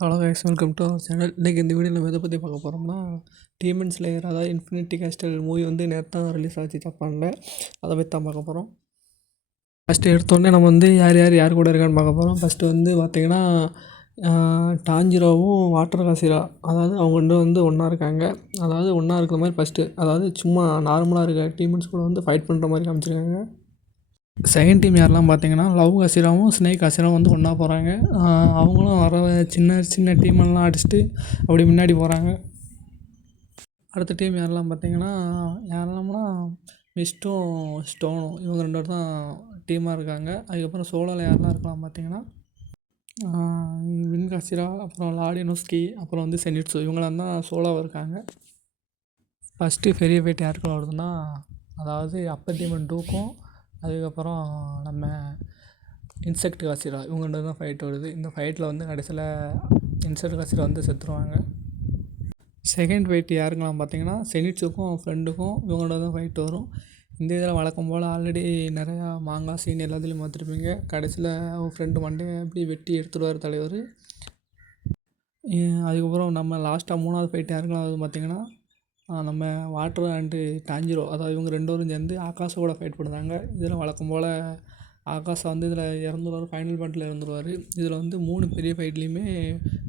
Hello guys, welcome to our channel. இன்றைக்கி இந்த video நம்ம எதை பற்றி பார்க்க போகிறோம்னா, டீமன் ஸ்லேயர் அதாவது இன்ஃபினிட்டி கேஸ்டல் மூவி வந்து நேற்று தான் ரிலீஸ் ஆச்சு ஜப்பானில். அதை பற்றி தான் பார்க்க போகிறோம். ஃபஸ்ட்டு எடுத்தோடனே நம்ம வந்து யார் கூட இருக்கான்னு பார்க்க போகிறோம். ஃபஸ்ட்டு வந்து பார்த்திங்கன்னா டாஞ்சிரோவும் வாட்டர் காசிரா, அதாவது அவங்க ரெண்டும் வந்து ஒன்றா இருக்காங்க. அதாவது ஒன்றா இருக்கிற மாதிரி ஃபஸ்ட்டு, அதாவது சும்மா நார்மலாக இருக்க டீமன்ஸ் கூட வந்து ஃபைட் பண்ணுற மாதிரி காமிச்சிருக்காங்க. செகண்ட் டீம் யாரெல்லாம் பார்த்தீங்கன்னா லவ் அசிராவும் ஸ்னேக் அசிராவும் வந்து ஒன்றா போகிறாங்க. அவங்களும் வர சின்ன சின்ன டீமெல்லாம் அடிச்சுட்டு அப்படி முன்னாடி போகிறாங்க. அடுத்த டீம் யாரெல்லாம் பார்த்தீங்கன்னா மிஸ்ட்டும் ஸ்டோனும், இவங்க ரெண்டு பேர் தான் டீமாக இருக்காங்க. அதுக்கப்புறம் சோலோவில் யாரெல்லாம் இருக்கலாம் பார்த்தீங்கன்னா வின் அசிரா, அப்புறம் லாடினோஸ்கி, அப்புறம் வந்து செனிட்ஸு, இவங்களாம் தான் சோலோவாக இருக்காங்க. ஃபஸ்ட்டு பெரிய ஃபைட் யாருக்குள்ள வருதுன்னா, அதாவது அப்பர் டீமன் டூக்கும் அதுக்கப்புறம் நம்ம இன்செக்ட் காசிரா, இவங்க ரெண்டு தான் ஃபைட் வருது. இந்த ஃபைட்டில் வந்து கடைசியில் இன்செக்ட் காசிரா வந்து செத்துருவாங்க. செகண்ட் ஃபைட் யாருங்களாம் பார்த்தீங்கன்னா செனிட்ஸுக்கும் ஃப்ரெண்டுக்கும் இவங்களோட தான் ஃபைட் வரும். இந்த இதில் வழக்கம் போல் ஆல்ரெடி நிறையா மாங்கா சீன் எல்லாத்துலேயும் பார்த்துருப்பீங்க. கடைசியில் அவங்க ஃப்ரெண்டு மண்டே எப்படி வெட்டி எடுத்துடுவார் தலைவர். அதுக்கப்புறம் நம்ம லாஸ்ட்டாக மூணாவது ஃபைட் யாருங்களாம் பார்த்தீங்கன்னா நம்ம வாட்டர் அண்டு டாஞ்சிரோ, அதாவது இவங்க ரெண்டு பேரும் சேர்ந்து ஆகாஷோட ஃபைட் பண்ணுறாங்க. இதில் வழக்கம் போல் ஆகாஷா வந்து இதில் இறந்துருவார், ஃபைனல் பாட்டில் இறந்துருவார். இதில் வந்து 3 பெரிய ஃபைட்லேயுமே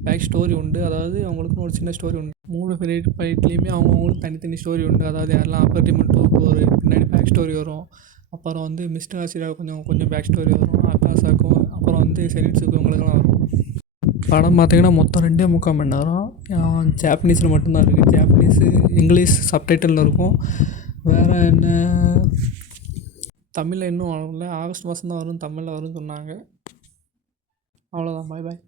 பேக் ஸ்டோரி உண்டு. அதாவது அவங்களுக்குன்னு ஒரு சின்ன ஸ்டோரி உண்டு. 3 பெரிய ஃபைட்லேயுமே அவங்களுக்கு தனித்தனி ஸ்டோரி உண்டு. அதாவது யாரெல்லாம் அப்பர் டீமன் டூக்கு ஒரு பின்னாடி பேக் ஸ்டோரி வரும். அப்புறம் வந்து மிஸ்டர் ஆசிராவுக்கு கொஞ்சம் பேக் ஸ்டோரி வரும். ஆகாஷாக்கும் அப்புறம் வந்து செனிட்ஸுக்கும் இவங்களுக்கெல்லாம் வரும். படம் பார்த்திங்கன்னா மொத்தம் 2.75 மணி நேரம். ஜாப்பனீஸில் மட்டும்தான் இருக்குது. ஜாப்பனீஸு, இங்கிலீஷ் சப்டைட்டிலில் இருக்கும். வேறு என்ன, தமிழில் இன்னும் வரல. ஆகஸ்ட் மாதம் தான் வரும், தமிழில் வரும்னு சொன்னாங்க. அவ்வளோதான். பாய் பாய்.